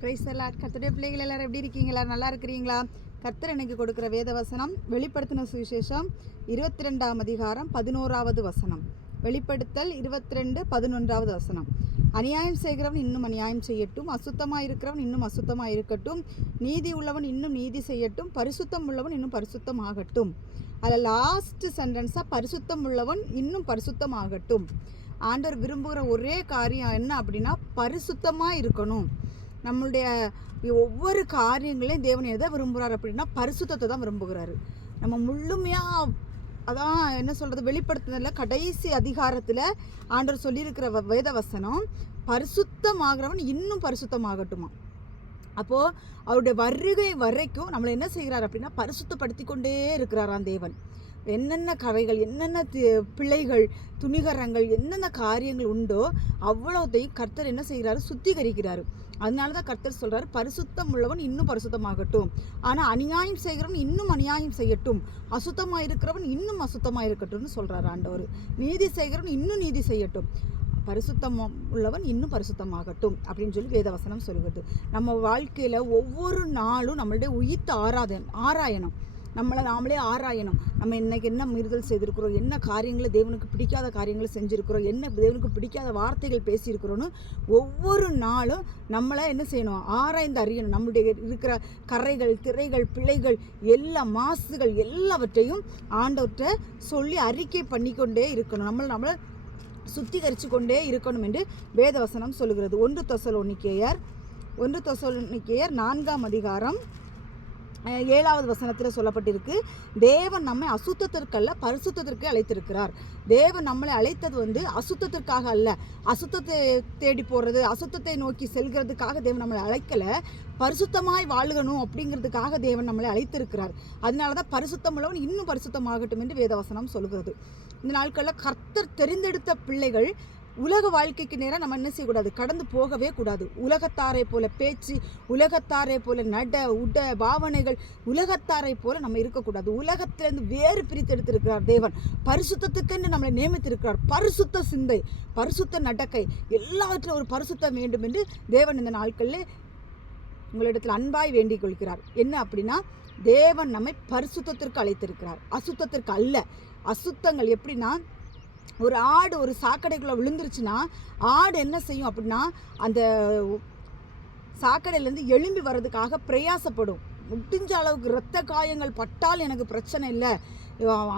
Price எல்லாம் கர்த்தருடைய பிள்ளைகள் எல்லாரும் எப்படி இருக்கீங்களா? நல்லா இருக்கிறீங்களா? கர்த்தர் எனக்கு கொடுக்குற வேத வசனம் வெளிப்படுத்தின சுவிசேஷம் இருபத்தி ரெண்டாம் அதிகாரம் பதினோராவது வசனம். வெளிப்படுத்தல் இருபத்தி ரெண்டு பதினொன்றாவது வசனம். அநியாயம் செய்கிறவன் இன்னும் அநியாயம் செய்யட்டும் அசுத்தமாக இருக்கிறவன் இன்னும் அசுத்தமாக இருக்கட்டும் நீதி உள்ளவன் இன்னும் நீதி செய்யட்டும் பரிசுத்தம் உள்ளவன் இன்னும் பரிசுத்தம் ஆகட்டும் அதில் லாஸ்ட் சென்டென்ஸாக பரிசுத்தம் உள்ளவன் இன்னும் பரிசுத்தம் ஆகட்டும் ஆண்டவர் விரும்புகிற ஒரே காரியம் என்ன அப்படின்னா பரிசுத்தமாக இருக்கணும் நம்மளுடைய ஒவ்வொரு காரியங்களையும் தேவன் எதை விரும்புகிறார் அப்படின்னா பரிசுத்தத்தை தான் விரும்புகிறாரு. நம்ம முழுமையாக அதான் என்ன சொல்கிறது வெளிப்படுத்துனதில் கடைசி அதிகாரத்தில் ஆண்டவர் சொல்லியிருக்கிற வ- வேத வசனம் பரிசுத்தமாகிறவன் இன்னும் பரிசுத்தமாகட்டுமா அப்போது அவருடைய வருகை வரைக்கும் நம்மளை என்ன செய்கிறார் அப்படின்னா பரிசுத்தப்படுத்தி கொண்டே இருக்கிறாராம் தேவன். என்னென்ன கரைகள் என்னென்ன பிள்ளைகள் துணிகரங்கள் என்னென்ன காரியங்கள் உண்டோ அவ்வளோத்தையும் கர்த்தர் என்ன செய்கிறாரு? சுத்திகரிக்கிறாரு. அதனால தான் கர்த்தர் சொல்கிறார் பரிசுத்தம் உள்ளவன் இன்னும் பரிசுத்தமாகட்டும். ஆனால் அநியாயம் செய்கிறவன் இன்னும் அநியாயம் செய்யட்டும். அசுத்தமாக இருக்கிறவன் இன்னும் அசுத்தமாக இருக்கட்டும்னு சொல்கிறார் ஆண்டவர். நீதி செய்கிறவன் இன்னும் நீதி செய்யட்டும். பரிசுத்தம் உள்ளவன் இன்னும் பரிசுத்தமாகட்டும் அப்படின்னு சொல்லி வேதவசனம் சொல்லுகிறது. நம்ம வாழ்க்கையில் ஒவ்வொரு நாளும் நம்மளுடைய உயிர்த்த ஆராத ஆராயணும். நம்மளை நாமளே ஆராயணும். நம்ம இன்றைக்கி என்ன மீறுதல் செய்திருக்கிறோம்? என்ன காரியங்களை தேவனுக்கு பிடிக்காத காரியங்களை செஞ்சுருக்கிறோம்? என்ன தேவனுக்கு பிடிக்காத வார்த்தைகள் பேசியிருக்கிறோன்னு ஒவ்வொரு நாளும் நம்மளை என்ன செய்யணும்? ஆராய்ந்து அறியணும். நம்முடைய இருக்கிற கரைகள் திரைகள் பிழைகள் எல்லா மாசுகள் எல்லாவற்றையும் ஆண்டவர்கிட்ட சொல்லி அறிக்கை பண்ணிக்கொண்டே இருக்கணும். நம்மளை நம்மளை சுத்திகரித்து கொண்டே இருக்கணும் என்று வேதவசனம் சொல்லுகிறது. ஒன்று தொசலோனிக்கேயர் ஒன்று தொசலோனிக்கேயர் நான்காம் அதிகாரம் ஏழாவது வசனத்தில் சொல்லப்பட்டிருக்கு தேவன் நம்மை அசுத்தத்திற்கல்ல பரிசுத்தத்திற்கு அழைத்திருக்கிறார். தேவன் நம்மளை அழைத்தது வந்து அசுத்தத்திற்காக அல்ல அசுத்தத்தை தேடி போகிறது அசுத்தத்தை நோக்கி செல்கிறதுக்காக தேவன் நம்மளை அழைக்கலை பரிசுத்தமாய் வாழுகணும் அப்படிங்கிறதுக்காக தேவன் நம்மளை அழைத்திருக்கிறார். அதனால தான் பரிசுத்தம் உள்ளவன் இன்னும் பரிசுத்தமாகட்டும் என்று வேதவசனம் சொல்கிறது. இந்த நாட்களில் கர்த்தர் தெரிந்தெடுத்த பிள்ளைகள் உலக வாழ்க்கைக்கு நேரம் நம்ம என்ன செய்யக்கூடாது? கடந்து போகவே கூடாது. உலகத்தாரை போல பேச்சு உலகத்தாரை போல நட உட பாவனைகள் உலகத்தாரை போல நம்ம இருக்கக்கூடாது. உலகத்திலிருந்து வேறு பிரித்து எடுத்திருக்கிறார் தேவன். பரிசுத்தத்துக்கென்று நம்மளை நியமித்திருக்கிறார். பரிசுத்த சிந்தை பரிசுத்த நடக்கை எல்லாவற்றிலும் ஒரு பரிசுத்தம் வேண்டும் என்று தேவன் இந்த நாட்களில் உங்களிடத்தில் அன்பாய் வேண்டிக் கொள்கிறார். என்ன அப்படின்னா தேவன் நம்மை பரிசுத்தத்திற்கு அழைத்திருக்கிறார். அசுத்தத்திற்கு அல்ல. அசுத்தங்கள் எப்படின்னா ஒரு ஆடு ஒரு சாக்கடைக்குள்ளே விழுந்துருச்சுன்னா ஆடு என்ன செய்யும் அப்படின்னா அந்த சாக்கடையிலேருந்து எழும்பி வர்றதுக்காக பிரயாசப்படும். முடிஞ்ச அளவுக்கு இரத்த காயங்கள் பட்டால் எனக்கு பிரச்சனை இல்லை.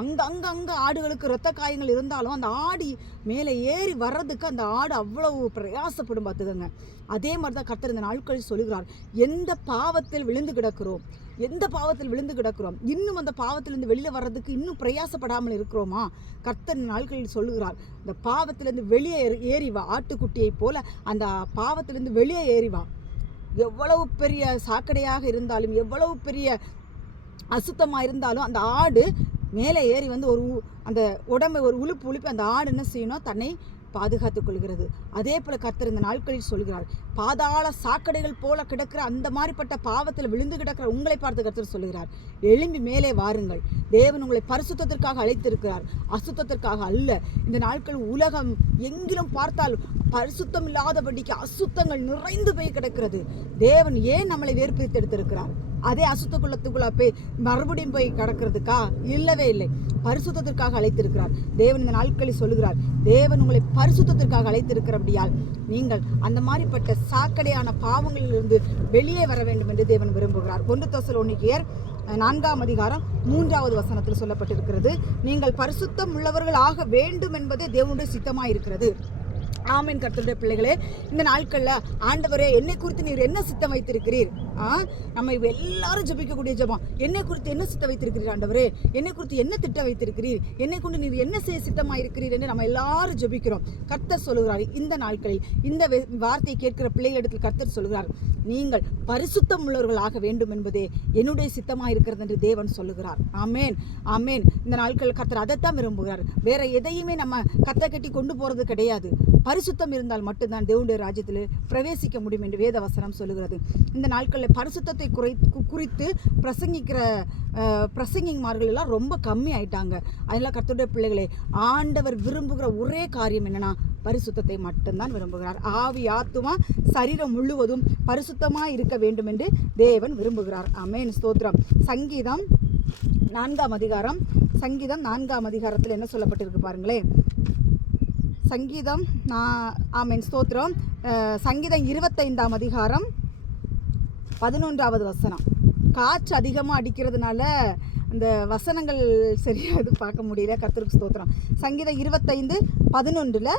அங்கே அங்கே அங்கே ஆடுகளுக்கு இரத்த காயங்கள் இருந்தாலும் அந்த ஆடு மேலே ஏறி வர்றதுக்கு அந்த ஆடு அவ்வளவு பிரயாசப்படும் பார்த்துக்கோங்க. அதே மாதிரி தான் கர்த்தர் இந்த நாட்களில் சொல்லுகிறார். எந்த பாவத்தில் விழுந்து கிடக்கிறோம்? எந்த பாவத்தில் விழுந்து கிடக்கிறோம்? இன்னும் அந்த பாவத்திலிருந்து வெளியில் வர்றதுக்கு இன்னும் பிரயாசப்படாமல் இருக்கிறோமா? கர்த்தன் இந்த நாட்களில் சொல்லுகிறார் இந்த பாவத்திலிருந்து வெளியே ஏறி- ஏறி வா ஆட்டுக்குட்டியைப் போல அந்த பாவத்திலிருந்து வெளியே ஏறி வா. எவ்வளவு பெரிய சாக்கடையாக இருந்தாலும் எவ்வளவு பெரிய அசுத்தமாக இருந்தாலும் அந்த ஆடு மேலே ஏறி வந்து ஒரு உ- அந்த உடம்பை ஒரு உழுப்பு உழுப்பி அந்த ஆடு என்ன செய்யணும் தன்னை பாதுகாத்துக் கொள்கிறது. அதே போல கர்த்தர் இந்த நாட்களில் சொல்கிறார் பாதாள சாக்கடைகள் போல கிடக்கிற அந்த மாதிரிப்பட்ட பாவத்தில் விழுந்து கிடக்கிற உங்களை பார்த்து கர்த்தர் சொல்கிறார். எழும்பி மேலே வாருங்கள். தேவன் உங்களை பரிசுத்தத்திற்காக அழைத்திருக்கிறார். அசுத்தத்திற்காக அல்ல. இந்த நாட்கள் உலகம் எங்கிலும் பார்த்தால் பரிசுத்தம் இல்லாதபடிக்கு அசுத்தங்கள் நிறைந்து போய் கிடக்கிறது. தேவன் ஏன் நம்மளை வேர்பிரித்து எடுத்திருக்கிறார் அதே அசுத்த குலத்துக்குள்ள போய் மறுபடியும் போய் கிடக்கிறதுக்கா? இல்லவே இல்லை. பரிசுத்தத்திற்காக அழைத்திருக்கிறார். தேவன் இந்த நாட்களில் சொல்லுகிறார் தேவன் உங்களை பரிசுத்தத்திற்காக அழைத்திருக்கிறபடியால் நீங்கள் அந்த மாதிரிப்பட்ட சாக்கடையான பாவங்களிலிருந்து வெளியே வர வேண்டும் என்று தேவன் விரும்புகிறார். ஒன்று தொசலோனிக்கேயர் நான்காம் அதிகாரம் மூன்றாவது வசனத்தில் சொல்லப்பட்டிருக்கிறது நீங்கள் பரிசுத்தம் உள்ளவர்கள் ஆக வேண்டும் என்பதே தேவனுடைய சித்தமாக இருக்கிறது ஆமீன் கர்த்தருடைய பிள்ளைகளே இந்த நாட்களில் ஆண்டவரே என்னை குறித்து நீர் என்ன சித்தம் வைத்திருக்கிறீர்? நம்ம இவ எல்லாரும் ஜபிக்கக்கூடிய ஜபம். என்னை குறித்து என்ன சித்தம் வைத்திருக்கிறீர் ஆண்டவரே? என்னை குறித்து என்ன திட்டம் வைத்திருக்கிறீர்? என்னை கொண்டு நீர் என்ன செய்ய சித்தமாக இருக்கிறீர் என்று நம்ம எல்லாரும் ஜபிக்கிறோம். கர்த்தர் சொல்கிறார் இந்த நாட்களில். இந்த வார்த்தையை கேட்கிற பிள்ளைகளிடத்தில் கர்த்தர் சொல்கிறார் நீங்கள் பரிசுத்தம் உள்ளவர்களாக வேண்டும் என்பதே என்னுடைய சித்தமாக இருக்கிறது என்று தேவன் சொல்லுகிறார். ஆமேன். ஆமேன். இந்த நாட்கள் கர்த்தர் அதைத்தான் விரும்புகிறார். வேற எதையுமே நம்ம கத்த கட்டி கொண்டு போகிறது கிடையாது. பரிசுத்தம் இருந்தால் மட்டும்தான் தேவனுடைய ராஜ்யத்தில் பிரவேசிக்க முடியும் என்று வேதவசனம் சொல்லுகிறது. இந்த நாட்களில் பரிசுத்தத்தை குறை குறித்து பிரசங்கிக்கிற அஹ், எல்லாம் ரொம்ப கம்மி ஆயிட்டாங்க அதெல்லாம் கர்த்தருடைய பிள்ளைகளே ஆண்டவர் விரும்புகிற ஒரே காரியம் என்னன்னா பரிசுத்தத்தை மட்டும்தான் விரும்புகிறார். ஆவி ஆத்துமா சரீரம் முழுவதும் பரிசுத்தமாக இருக்க வேண்டும் என்று தேவன் விரும்புகிறார். அமேன் ஸ்தோத்திரம். சங்கீதம் நான்காம் அதிகாரம். சங்கீதம் நான்காம் அதிகாரத்தில் என்ன சொல்லப்பட்டிருக்கு பாருங்களேன். சங்கீதம் நான் ஆமேன். ஸ்தோத்திரம். சங்கீதம் இருபத்தைந்தாம் அதிகாரம். பதினொன்றாவது வசனம். காற்று அதிகமாக அடிக்கிறதுனால அந்த வசனங்கள் சரியாக இது பார்க்க முடியல. கத்திருக்கு ஸ்தோத்திரம். சங்கீதம் இருபத்தைந்து பதினொன்றில்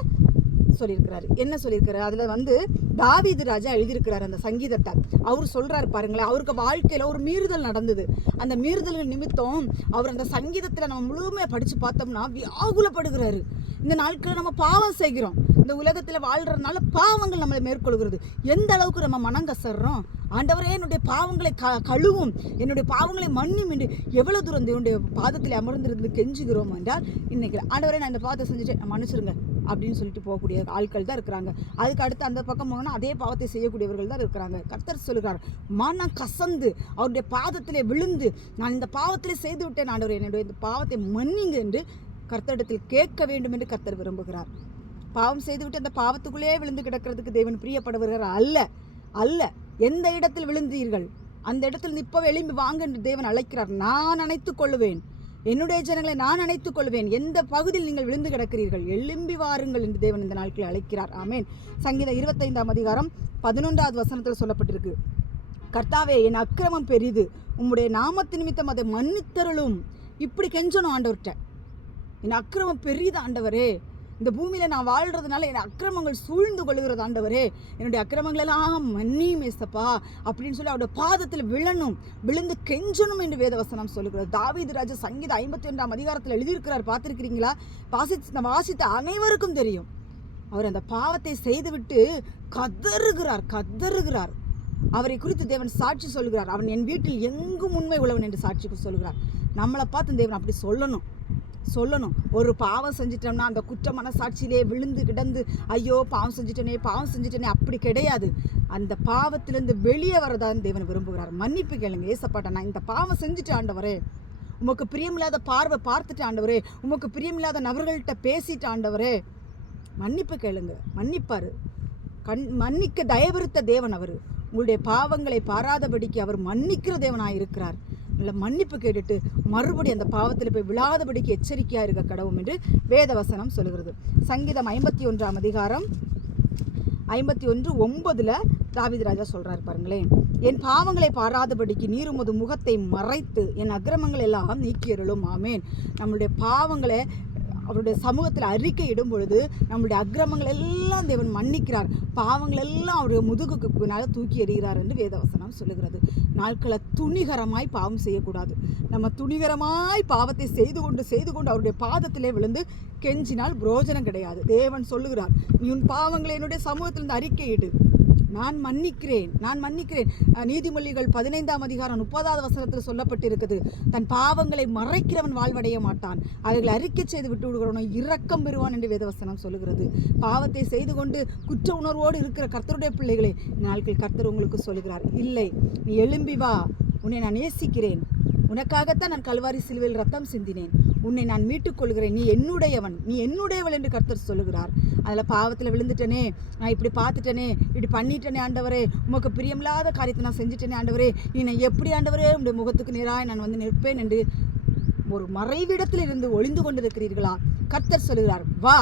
சொல்லியிருக்கிறாரு. என்ன சொல்லியிருக்கிறாரு? அதில் வந்து தாவீது ராஜா எழுதியிருக்கிறார் அந்த சங்கீதத்தை. அவர் சொல்கிறார் பாருங்களேன் அவருக்கு வாழ்க்கையில் ஒரு மீறுதல் நடந்தது. அந்த மீறுதல்கள் நிமித்தம் அவர் அந்த சங்கீதத்தில் நம்ம முழுமையாக படித்து பார்த்தோம்னா வியாகுலப்படுகிறாரு. இந்த நாட்களில் நம்ம பாவம் செய்கிறோம். இந்த உலகத்தில் வாழ்கிறதுனால பாவங்கள் நம்மளை மேற்கொள்கிறது. எந்த அளவுக்கு நம்ம மனங்கசர்றோம் ஆண்டவரே என்னுடைய பாவங்களை க கழுவும். என்னுடைய பாவங்களை மன்னியும் என்று எவ்வளோ தூரம் என்னுடைய பாதத்தில் அமர்ந்திருந்து கெஞ்சுகிறோம் என்றால் இன்னைக்கு ஆண்டவரே நான் இந்த பாவத்தை செஞ்சுட்டு மன்னிச்சிருங்க அப்படின்னு சொல்லிட்டு போகக்கூடிய ஆட்கள் தான் இருக்கிறாங்க. அதுக்கு அடுத்து அந்த பக்கம் போனோம்னா அதே பாவத்தை செய்யக்கூடியவர்கள் தான் இருக்கிறாங்க. கர்த்தர் சொல்லுகிறார் மனம் கசந்து அவருடைய பாதத்திலே விழுந்து நான் இந்த பாவத்திலே செய்து விட்டேன் ஆண்டவர் என்னுடைய இந்த பாவத்தை மன்னிங்க என்று கர்த்தரிடத்தில் கேட்க வேண்டும் என்று கர்த்தர் விரும்புகிறார். பாவம் செய்துவிட்டு அந்த பாவத்துக்குள்ளே விழுந்து கிடக்கிறதுக்கு தேவன் பிரியப்படுகிறார் அல்ல அல்ல. எந்த இடத்தில் விழுந்தீர்கள்? அந்த இடத்தில் நிற்ப எழும்பி வாங்க என்று தேவன் அழைக்கிறார். நான் அணைத்துக் கொள்ளுவேன். என்னுடைய ஜனங்களை நான் அணைத்துக் கொள்வேன் எந்த பகுதியில் நீங்கள் விழுந்து கிடக்கிறீர்கள்? எழும்பி வாருங்கள் என்று தேவன் இந்த நாட்களில் அழைக்கிறார். ஆமேன். சங்கீத இருபத்தைந்தாம் அதிகாரம் பதினொன்றாவது வசனத்தில் சொல்லப்பட்டிருக்கு. கர்த்தாவே என் அக்கிரமம் பெரிது. உம்முடைய நாமத்து நிமித்தம் அதை மன்னித்தருளும். இப்படி கெஞ்சணும் ஆண்டவர்கிட்ட. என் அக்கிரமம் பெரியது ஆண்டவரே. இந்த பூமியில நான் வாழ்றதுனால என் அக்கிரமங்கள் சூழ்ந்து கொள்கிறது ஆண்டவரே. என்னுடைய அக்கிரமங்கள் எல்லாம் மன்னியும் ஏசப்பா அப்படின்னு சொல்லி அவருடைய பாதத்தில் விழணும் விழுந்து கெஞ்சணும் என்று வேதவசனம் சொல்லுகிறது. தாவீது ராஜா சங்கீத ஐம்பத்தி ஒன்றாம் அதிகாரத்தில் எழுதியிருக்கிறார் பார்த்திருக்கிறீங்களா? வாசித்து வாசித்த அனைவருக்கும் தெரியும். அவர் அந்த பாவத்தை செய்துவிட்டு கதறுகிறார் கதறுகிறார். அவரை குறித்து தேவன் சாட்சி சொல்கிறார் அவன் என் வீட்டில் எங்கும் உண்மை உள்ளவன் என்று சாட்சி சொல்கிறார் நம்மளை பார்த்து தேவன் அப்படி சொல்லணும். சொல்லணும். ஒரு பாவம் செஞ்சிட்டோம்னா அந்த குற்ற மனசாட்சியிலே விழுந்து கிடந்து ஐயோ பாவம் செஞ்சிட்டனே பாவம் செஞ்சிட்டனே அப்படி கிடையாது. அந்த பாவத்திலேருந்து வெளியே வரதான் தேவன் விரும்புகிறார். மன்னிப்பு கேளுங்க ஏசப்பாட்ட. நான் இந்த பாவம் செஞ்சுட்டு ஆண்டவரே. உமக்கு பிரியமில்லாத பார்வை பார்த்துட்டு ஆண்டவரே. உமக்கு பிரியமில்லாத நபர்கள்ட்ட பேசிட்டு ஆண்டவரே. மன்னிப்பு கேளுங்க மன்னிப்பார். கண் மன்னிக்க தயவிருத்த தேவன் அவர். உங்களுடைய பாவங்களை பாராதபடிக்கு அவர் மன்னிக்கிற தேவனாக இருக்கிறார் இல்லை மன்னிப்பு கேட்டுட்டு மறுபடி அந்த பாவத்தில் போய் விழாதபடிக்கு எச்சரிக்கையாக இருக்க கடவும் என்று வேதவசனம் சொல்கிறது சங்கீதம் ஐம்பத்தி ஒன்றாம் அதிகாரம் ஐம்பத்தி ஒன்று ஒன்பதில் தாவீது ராஜா சொல்கிறார் பாருங்களேன். என் பாவங்களை பாராதபடிக்கு நீர் உமது முகத்தை மறைத்து என் அக்கிரமங்கள் எல்லாம் நீக்கியருளும். ஆமேன். நம்மளுடைய பாவங்களை அவருடைய சமூகத்தில் அறிக்கை இடும் பொழுது நம்முடைய அக்கிரமங்கள் எல்லாம் தேவன் மன்னிக்கிறார். பாவங்கள் எல்லாம் அவருடைய முதுகுக்கு பின்னால் தூக்கி எறிகிறார் என்று வேதவசனம் சொல்லுகிறது. நாட்களை துணிகரமாய் பாவம் செய்யக்கூடாது. நம்ம துணிகரமாய் பாவத்தை செய்து கொண்டு செய்து கொண்டு அவருடைய பாதத்திலே விழுந்து கெஞ்சினால் புரோஜனம் கிடையாது. தேவன் சொல்லுகிறார் நீ உன் பாவங்களை என்னுடைய சமூகத்திலிருந்து அறிக்கையிடு. நான் மன்னிக்கிறேன் நான் மன்னிக்கிறேன். நீதிமொழிகள் பதினைந்தாம் அதிகாரம் முப்பதாவது வசனத்தில் சொல்லப்பட்டிருக்குது. தன் பாவங்களை மறைக்கிறவன் வாழ்வடைய மாட்டான். அவைகளை அறிக்கை செய்து விட்டு விடுகிறவனோ இரக்கம் பெறுவான் என்று வேதவசனம் சொல்லுகிறது. பாவத்தை செய்து கொண்டு குற்ற உணர்வோடு இருக்கிற கர்த்தருடைய பிள்ளைகளை நாட்கள் கர்த்தர் உங்களுக்கு சொல்லுகிறார். இல்லை நீ எழும்பி வா உன்னை நான் நேசிக்கிறேன். உனக்காகத்தான் நான் கல்வாரி சிலுவையில் ரத்தம் சிந்தினேன். உன்னை நான் மீட்டுக் கொள்கிறேன். நீ என்னுடையவன். நீ என்னுடையவள் என்று கர்த்தர் சொல்லுகிறார். அதில் பாவத்தில் விழுந்துட்டனே நான் இப்படி பார்த்துட்டனே இப்படி பண்ணிட்டேனே ஆண்டவரே உமக்கு பிரியமில்லாத காரியத்தை நான் செஞ்சுட்டேனே ஆண்டவரே நீ நான் எப்படி ஆண்டவரே உடைய முகத்துக்கு நேராக நான் வந்து நிற்பேன் என்று ஒரு மறைவிடத்தில் இருந்து ஒளிந்து கொண்டிருக்கிறீர்களா? கர்த்தர் சொல்லுகிறார் வா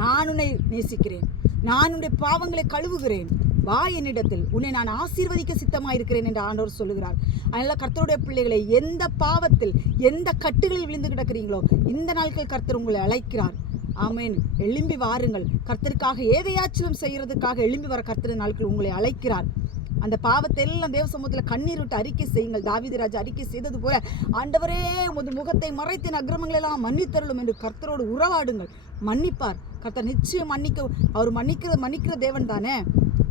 நான் உன்னை நேசிக்கிறேன். நான் உன்னுடைய பாவங்களை கழுவுகிறேன். வா என்னிடத்தில். உன்னை நான் ஆசீர்வதிக்க சித்தமாயிருக்கிறேன் என்று ஆண்டவர் சொல்லுகிறார். அதனால் கர்த்தருடைய பிள்ளைகளை எந்த பாவத்தில் எந்த கட்டுகளில் விழுந்து கிடக்கிறீங்களோ இந்த நாட்கள் கர்த்தர் உங்களை அழைக்கிறார். ஆமென். எழும்பி வாருங்கள். கர்த்தருக்காக ஏதையாச்சிலும் செய்கிறதுக்காக எழும்பி வர கர்த்தர் நாட்கள் உங்களை அழைக்கிறார். அந்த பாவத்தை எல்லாம் தேவ சமூகத்தில் கண்ணீர் விட்டு அறிக்கை செய்யுங்கள். தாவிதராஜ் ராஜா அறிக்கை செய்தது போல ஆண்டவரே உமது முகத்தை மறைத்தின் அக்கிரமங்கள் எல்லாம் மன்னித்தருளும் என்று கர்த்தரோடு உறவாடுங்கள். மன்னிப்பார். கர்த்தர் நிச்சயம் மன்னிக்க அவர் மன்னிக்கிற மன்னிக்கிற தேவன் தானே.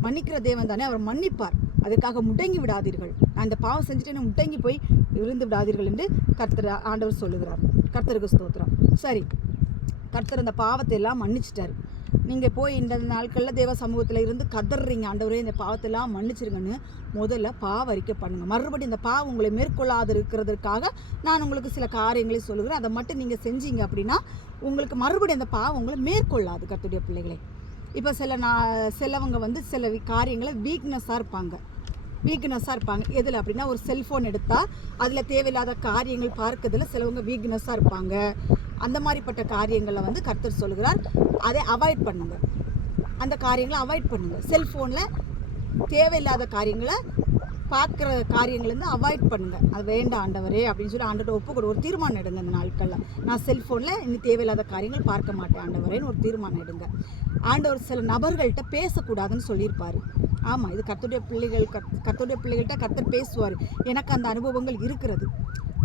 மன்னிக்கிற தேவன் தானே அவர் மன்னிப்பார். அதுக்காக முடங்கி விடாதீர்கள். நான் இந்த பாவம் செஞ்சுட்டேன்னு முடங்கி போய் இருந்து விடாதீர்கள் என்று கர்த்தர் ஆண்டவர் சொல்லுகிறார். கர்த்தருக்கு ஸ்தோத்திரம். சரி கர்த்தர் அந்த பாவத்தை எல்லாம் மன்னிச்சிட்டார். நீங்கள் போய் இந்த நாட்களில் தேவ சமூகத்தில் இருந்து கதறீங்க. ஆண்டவரே இந்த பாவத்தெல்லாம் மன்னிச்சிருங்கன்னு முதல்ல பாவ அறிக்கை பண்ணுங்கள் மறுபடியும் இந்த பாவம் உங்களை மேற்கொள்ளாது இருக்கிறதுக்காக நான் உங்களுக்கு சில காரியங்களை சொல்லுகிறேன். அதை மட்டும் நீங்கள் செஞ்சீங்க அப்படின்னா உங்களுக்கு மறுபடியும் அந்த பாவம் உங்களை மேற்கொள்ளாது கத்துடைய பிள்ளைகளே. இப்போ சில நான் சிலவங்க வந்து சில காரியங்களை வீக்னஸாக இருப்பாங்க. வீக்னஸாக இருப்பாங்க. எதில் அப்படின்னா ஒரு செல்ஃபோன் எடுத்தால் அதில் தேவையில்லாத காரியங்கள் பார்க்கறதுல சிலவங்க வீக்னஸாக இருப்பாங்க. அந்த மாதிரிப்பட்ட காரியங்களை வந்து கர்த்தர் சொல்கிறார் அதை அவாய்ட் பண்ணுங்க. அந்த காரியங்களை அவாய்ட் பண்ணுங்க. செல்ஃபோனில் தேவையில்லாத காரியங்களை பார்க்குற காரியங்கள் வந்து அவாய்ட் பண்ணுங்க. அது வேண்டாம் ஆண்டவரே அப்படின்னு சொல்லி ஆண்டவர் ஒப்பு கொடு ஒரு தீர்மானம் எடுங்க இந்த நாட்களில். நான் செல்ஃபோனில் இனி தேவையில்லாத காரியங்கள் பார்க்க மாட்டேன் ஆண்டவரேன்னு ஒரு தீர்மானம் எடுங்க. ஆண்டவர் சில நபர்கள்ட்ட பேசக்கூடாதுன்னு சொல்லியிருப்பார். ஆமாம் இது கத்துடைய பிள்ளைகள் கத் கத்துடைய பிள்ளைகள்கிட்ட கத்தர் பேசுவார். எனக்கு அந்த அனுபவங்கள் இருக்கிறது.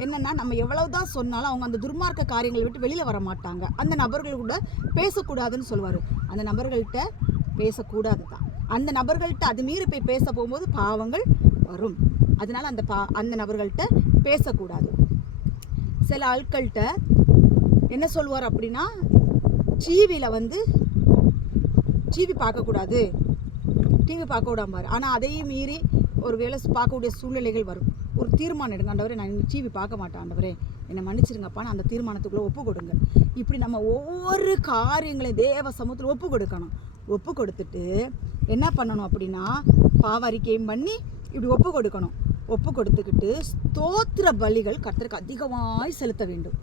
என்னன்னா நம்ம எவ்வளவு தான் சொன்னாலும் அவங்க அந்த துர்மார்க்க காரியங்களை விட்டு வெளியில் வர மாட்டாங்க. அந்த நபர்கள் கூட பேசக்கூடாதுன்னு சொல்லுவார். அந்த நபர்கள்ட்ட பேசக்கூடாது தான். அந்த நபர்கள்ட்ட அது மீறி போய் பேச போகும்போது பாவங்கள் வரும். அதனால் அந்த பா அந்த நபர்கள்ட்ட பேசக்கூடாது. சில ஆட்கள்கிட்ட என்ன சொல்லுவார் அப்படின்னா டிவியில் வந்து டிவி பார்க்கக்கூடாது. டிவி பார்க்க விடாம ஆனால் அதையும் மீறி ஒரு வேலை பார்க்கக்கூடிய சூழ்நிலைகள் வரும். ஒரு தீர்மானம் எடுங்க ஆண்டவரே. நான் டிவி பார்க்க மாட்டேன் ஆண்டவரே. என்னை மன்னிச்சிருங்கப்பான்னு அந்த தீர்மானத்துக்குள்ளே ஒப்பு கொடுங்க. இப்படி நம்ம ஒவ்வொரு காரியங்களையும் தேவ சமூகத்தில் ஒப்பு கொடுக்கணும். ஒப்பு கொடுத்துட்டு என்ன பண்ணணும் அப்படின்னா பாவரிக்கையும் பண்ணி இப்படி ஒப்பு கொடுக்கணும். ஒப்பு கொடுத்துக்கிட்டு ஸ்தோத்திர பலிகள் கர்த்தருக்கு அதிகமாய் செலுத்த வேண்டும்.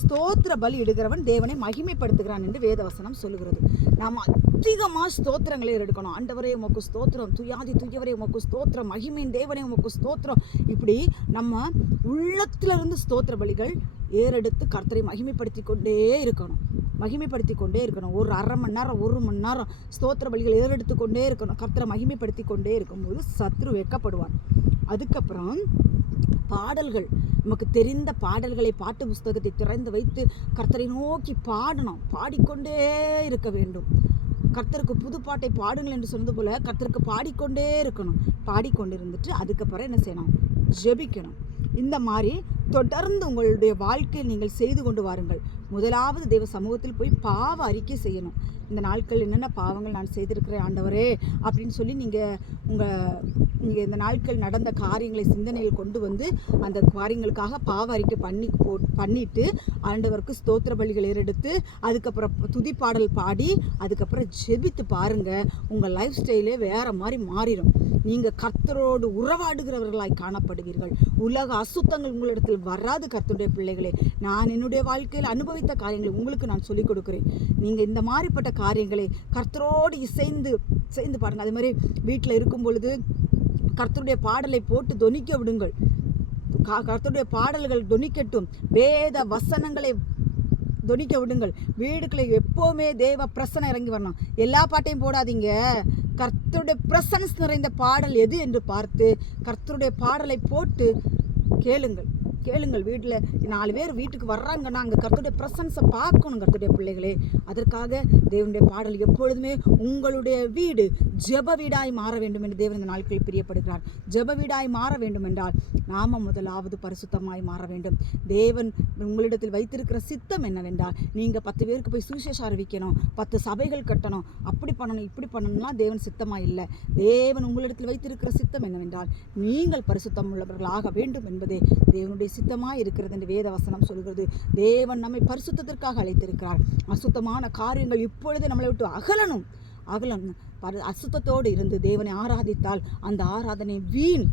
ஸ்தோத்திர பலி இடுகிறவன் தேவனை மகிமைப்படுத்துகிறான் என்று வேதவசனம் சொல்லுகிறது. நாம் அதிகமாக ஸ்தோத்திரங்களை எடுக்கணும். ஆண்டவரே உமக்கு ஸ்தோத்திரம். துயாதி துயவரே உமக்கு ஸ்தோத்திரம். மகிமையின் தேவனே உமக்கு ஸ்தோத்திரம். இப்படி நம்ம உள்ளத்திலிருந்து ஸ்தோத்திர பலிகள் ஏறெடுத்து கர்த்தரை மகிமைப்படுத்தி கொண்டே இருக்கணும். மகிமைப்படுத்தி கொண்டே இருக்கணும். ஒரு அரை மணி நேரம் ஒரு மணி நேரம் ஸ்தோத்திர பலிகள் ஏறெடுத்து கொண்டே இருக்கணும். கர்த்தரை மகிமைப்படுத்தி கொண்டே இருக்கும்போது சத்ரு வெக்கப்படுவான் அதுக்கப்புறம் பாடல்கள். நமக்கு தெரிந்த பாடல்களை பாட்டு புஸ்தகத்தை திறந்து வைத்து கர்த்தரை நோக்கி பாடணும். பாடிக்கொண்டே இருக்க வேண்டும். கர்த்தருக்கு புது பாட்டை பாடுங்கள் என்று சொன்னது போல கர்த்தருக்கு பாடிக்கொண்டே இருக்கணும். பாடிக்கொண்டு இருந்துட்டு அதுக்கப்புறம் என்ன செய்யணும்? ஜெபிக்கணும். இந்த மாதிரி தொடர்ந்து உங்களுடைய வாழ்க்கையில் நீங்கள் செய்து கொண்டு வாருங்கள். முதலாவது தெய்வ சமூகத்தில் போய் பாவ அறிக்கை செய்யணும். இந்த நாட்கள் என்னென்ன பாவங்கள் நான் செய்திருக்கிறேன் ஆண்டவரே அப்படின்னு சொல்லி நீங்கள் உங்கள் நீங்கள் இந்த நாட்கள் நடந்த காரியங்களை சிந்தனையில் கொண்டு வந்து அந்த காரியங்களுக்காக பாவ அறிக்கை பண்ணி போ பண்ணிட்டு ஆண்டவருக்கு ஸ்தோத்திர பலிகள் ஏறெடுத்து அதுக்கப்புறம் துதிப்பாடல் பாடி அதுக்கப்புறம் ஜெபித்து பாருங்கள் உங்கள் லைஃப் ஸ்டைலே வேறு மாதிரி மாறிடும். நீங்கள் கர்த்தரோடு உறவாடுகிறவர்களாய் காணப்படுவீர்கள். உலக அசுத்தங்கள் உங்களிடத்தில் வராது கர்த்தருடைய பிள்ளைகளே. நான் என்னுடைய வாழ்க்கையில் அனுபவித்த காரியங்களை உங்களுக்கு நான் சொல்லிக் கொடுக்குறேன். நீங்கள் இந்த மாதிரிப்பட்ட காரியங்களை கர்த்தரோடு இசைந்து இசைந்து பாருங்கள் அதே மாதிரி வீட்டில் இருக்கும் பொழுது கர்த்தருடைய பாடலை போட்டு தொனிக்க விடுங்கள். கா- கர்த்தருடைய பாடல்கள் தொனிக்கட்டும் வேத வசனங்களை தொனிக்க விடுங்கள். வீடுகளை எப்போவுமே தேவ பிரசனை இறங்கி வரணும். எல்லா பாட்டையும் போடாதீங்க. கர்த்தருடைய பிரசன்ஸ் நிறைந்த பாடல் எது என்று பார்த்து கர்த்தருடைய பாடலை போட்டு கேளுங்கள். கேளுங்கள் வீட்டில் நாலு பேர் வீட்டுக்கு வர்றாங்கன்னா அங்கே கருத்துடைய பிரசன்ஸை பார்க்கணும் கருத்துடைய பிள்ளைகளே. அதற்காக தேவனுடைய பாடல் எப்பொழுதுமே உங்களுடைய வீடு ஜெப வீடாய் மாற வேண்டும் என்று தேவன் இந்த நாட்களில் பிரியப்படுகிறார். ஜெப வீடாய் மாற வேண்டும் என்றால் நாம முதலாவது பரிசுத்தமாய் மாற வேண்டும். தேவன் உங்களிடத்தில் வைத்திருக்கிற சித்தம் என்னவென்றால் நீங்கள் பத்து பேருக்கு போய் சுவிசேஷம் அறிவிக்கணும் பத்து சபைகள் கட்டணும் அப்படி பண்ணணும் இப்படி பண்ணணும்னா தேவன் சித்தமாக இல்லை. தேவன் உங்களிடத்தில் வைத்திருக்கிற சித்தம் என்னவென்றால் நீங்கள் பரிசுத்தம் உள்ளவர்களாக வேண்டும் என்பதே தேவனுடைய சித்தமாக இருக்கிறது என்று வேதவசனம் சொல்கிறது. தேவன் நம்மை பரிசுத்தத்திற்காக அழைத்திருக்கிறார். அசுத்தமான காரியங்கள் இப்பொழுது நம்மளை விட்டு அகலணும். அகலணும் அசுத்தத்தோடு இருந்து தேவனை ஆராதித்தால் அந்த ஆராதனை வீண்.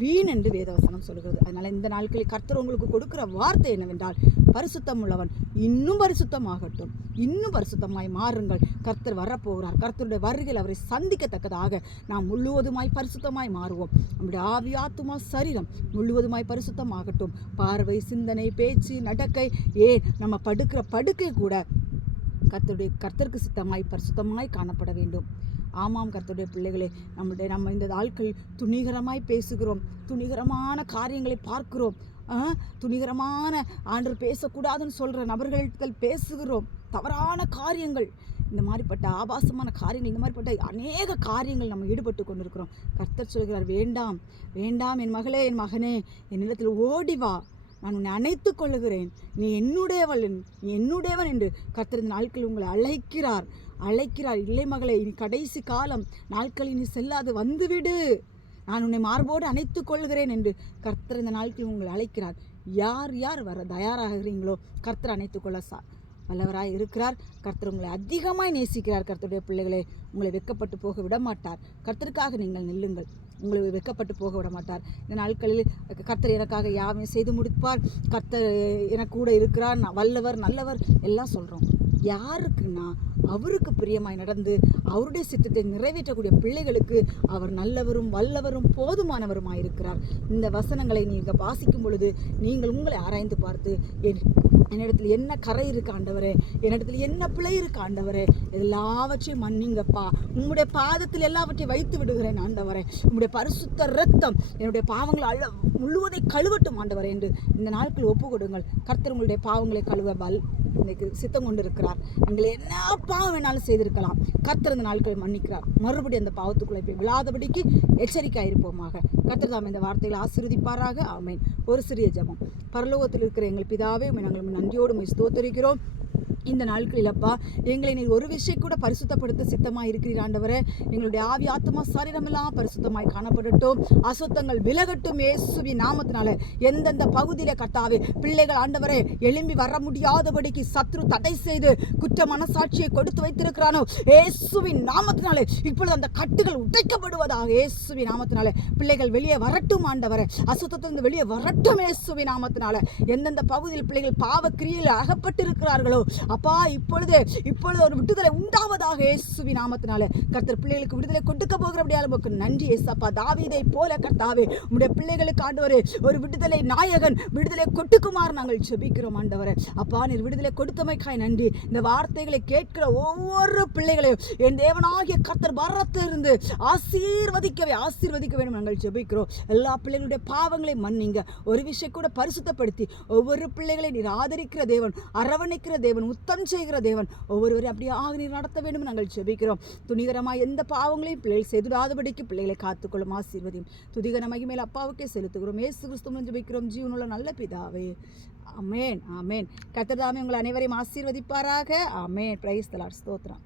வீண் என்று வேதவசனம் சொல்கிறது. அதனால் இந்த நாட்களில் கர்த்தர் உங்களுக்கு கொடுக்கிற வார்த்தை என்னவென்றால் பரிசுத்தம் உள்ளவன் இன்னும் பரிசுத்தமாகட்டும். இன்னும் பரிசுத்தமாய் மாறுங்கள். கர்த்தர் வரப்போகிறார். கர்த்தருடைய வருகையில் அவரை சந்திக்கத்தக்கதாக நாம் முழுவதுமாய் பரிசுத்தமாய் மாறுவோம். நம்முடைய ஆவி ஆத்துமா சரீரம் முழுவதுமாய் பரிசுத்தமாகட்டும். பார்வை சிந்தனை பேச்சு நடக்கை ஏன் நம்ம படுக்கிற படுக்கை கூட கர்த்தருடைய கர்த்தருக்கு சித்தமாய் பரிசுத்தமாய் காணப்பட வேண்டும். ஆமாம் கர்த்தருடைய பிள்ளைகளே நம்முடைய நம்ம இந்த ஆட்கள் துணிகரமாய் பேசுகிறோம். துணிகரமான காரியங்களை பார்க்கிறோம். ஆ, துணிகரமான ஆண்டு பேசக்கூடாதுன்னு சொல்கிற நபர்களிடத்தில் பேசுகிறோம். தவறான காரியங்கள். இந்த மாதிரிப்பட்ட ஆபாசமான காரியங்கள் இந்த மாதிரிப்பட்ட அநேக காரியங்கள் நம்ம ஈடுபட்டு கொண்டிருக்கிறோம். கர்த்தர் சொல்கிறார் வேண்டாம் வேண்டாம் என் மகளே என் மகனே என்னிடத்தில் ஓடி வா. நான் உன்னை அணைத்து கொள்ளுகிறேன். நீ என்னுடையவள் நீ என்னுடையவன் என்று கர்த்தர் இந்த நாட்கள் உங்களை அழைக்கிறார். அழைக்கிறார் இல்லை மகளே இனி கடைசி காலம் நாட்கள் இனி செல்லாது வந்துவிடு. நான் உன்னை மார்போடு அணைத்துக் கொள்கிறேன் என்று கர்த்தர் இந்த நாட்களில் உங்களை அழைக்கிறார். யார் யார் வர தயாராகிறீங்களோ கர்த்தர் அணைத்துக் கொள்ள சா வல்லவராய் இருக்கிறார். கர்த்தர் உங்களை அதிகமாய் நேசிக்கிறார். கர்த்தருடைய பிள்ளைகளே உங்களை வெக்கப்பட்டு போக விட மாட்டார் கர்த்தருக்காக நீங்கள் நில்லுங்கள். உங்களை வெக்கப்பட்டு போக விட மாட்டார் இந்த நாட்களில் கர்த்தர் எனக்காக யாவையும் செய்து முடிப்பார். கர்த்தர் எனக்கு கூட இருக்கிறார் வல்லவர் நல்லவர் எல்லாம் சொல்கிறோம் யாருக்குன்னா அவருக்கு பிரியமாய் நடந்து அவருடைய சித்தத்தை நிறைவேற்றக்கூடிய பிள்ளைகளுக்கு அவர் நல்லவரும் வல்லவரும் போதுமானவருமாய் இருக்கிறார். இந்த வசனங்களை நீங்கள் வாசிக்கும் பொழுது நீங்கள் உங்களை ஆராய்ந்து பார்த்து என் என்னிடத்தில் என்ன கரை இருக்கு ஆண்டவரே என்னிடத்தில் என்ன பிழை இருக்கு ஆண்டவரே எல்லாவற்றையும் மன்னிங்கப்பா. உங்களுடைய பாதத்தில் எல்லாவற்றையும் வைத்து விடுகிறேன் ஆண்டவரே. உங்களுடைய பரிசுத்த ரத்தம் என்னுடைய பாவங்களை அழ முழுவதை கழுவட்டும் ஆண்டவரே என்று இந்த நாட்கள் ஒப்பு கொடுங்கள் கர்த்தர் உங்களுடைய பாவங்களை கழுவ பல் இன்னைக்கு சித்தம் கொண்டு இருக்கிறார் நீங்கள் என்ன பாவம் வேணாலும் செய்திருக்கலாம். கத்திரந்த நாட்கள் மன்னிக்கிறார். மறுபடியும் அந்த பாவத்துக்குள்ளே போய் விழாதபடிக்கு எச்சரிக்கையாக இருப்போமாக கர்த்தர் இந்த வார்த்தைகளை ஆசீர்வதிப்பாராக. ஆமேன். ஒரு சிறிய ஜெபம். பரலோகத்தில் இருக்கிற எங்கள் பிதாவே நாங்கள் நன்றியோடு உம்மை ஸ்தோத்தரிக்கிறோம். இந்த நாட்களில் அப்பா எங்களை நீர் ஒரு விஷயம் கூட பரிசுத்தப்படுத்த சித்தமாக இருக்கிறீர் ஆண்டவரே. எங்களுடைய ஆவி ஆத்மா சரீரமெல்லாம் பரிசுத்தமாய் காணப்படட்டும். அசுத்தங்கள் விலகட்டும் இயேசுவி நாமத்தினால. எந்தெந்த பகுதியில் கர்த்தாவே பிள்ளைகள் ஆண்டவரே எழும்பி வர முடியாதபடிக்கு சத்ரு தடை செய்து குற்ற மனசாட்சியை கொடுத்து வைத்திருக்கிறானோ இயேசுவின் நாமத்தினாலே. இப்பொழுது அந்த கட்டுகள் உடைக்கப்படுவதாக இயேசுவி நாமத்தினாலே. பிள்ளைகள் வெளியே வரட்டும் ஆண்டவரே. அசுத்தத்திலிருந்து வெளியே வரட்டும் இயேசுவி நாமத்தினால. எந்தெந்த பகுதியில் பிள்ளைகள் பாவக்கிரியில் அகப்பட்டிருக்கிறார்களோ அப்பா இப்பொழுது இப்பொழுது ஒரு விடுதலை உண்டாவதாக இயேசுவி நாமத்தினால. கர்த்தர் பிள்ளைகளுக்கு விடுதலை கொடுக்க போகிறபடியால் உமக்கு நன்றி ஏசப்பா தாவிதை போல கர்த்தாவே உடைய பிள்ளைகளுக்கு ஆண்டவர் ஒரு விடுதலை நாயகன் விடுதலை கொட்டுக்குமாறு நாங்கள் ஜெபிக்கிறோம் ஆண்டவரே. அப்பா நீர் விடுதலை கொடுத்தமைக்காய் நன்றி. இந்த வார்த்தைகளை கேட்கிற ஒவ்வொரு பிள்ளைகளையும் என் தேவனாகிய கர்த்தர் வரத்திலிருந்து ஆசீர்வதிக்கவே ஆசீர்வதிக்க வேண்டும் நாங்கள் ஜெபிக்கிறோம். எல்லா பிள்ளைகளுடைய பாவங்களை மன்னிங்க. ஒரு விஷயம் கூட பரிசுத்தப்படுத்தி ஒவ்வொரு பிள்ளைகளை நீர் ஆதரிக்கிற தேவன் அரவணைக்கிற தேவன் சுத்தம் செய்கிற தேவன். ஒவ்வொருவரையும் அப்படியே ஆக நடத்த வேண்டும். நாங்கள் ஜெபிக்கிறோம். துணிகரமாக எந்த பாவங்களையும் பிள்ளைகள் செய்துடாதபடிக்கு பிள்ளைகளை காத்துக்கொள்ளும் ஆசீர்வதியும். துதிகரமாக மேல் அப்பாவுக்கே செலுத்துகிறோம். ஏசு கிறிஸ்துவன் ஜெபிக்கிறோம். ஜீவனுள்ள நல்ல பிதாவே. அமேன் அமேன் கத்ததாமே உங்கள் அனைவரையும் ஆசீர்வதிப்பாராக. அமேன் பிரைஸ் தலார் ஸ்தோத்ரா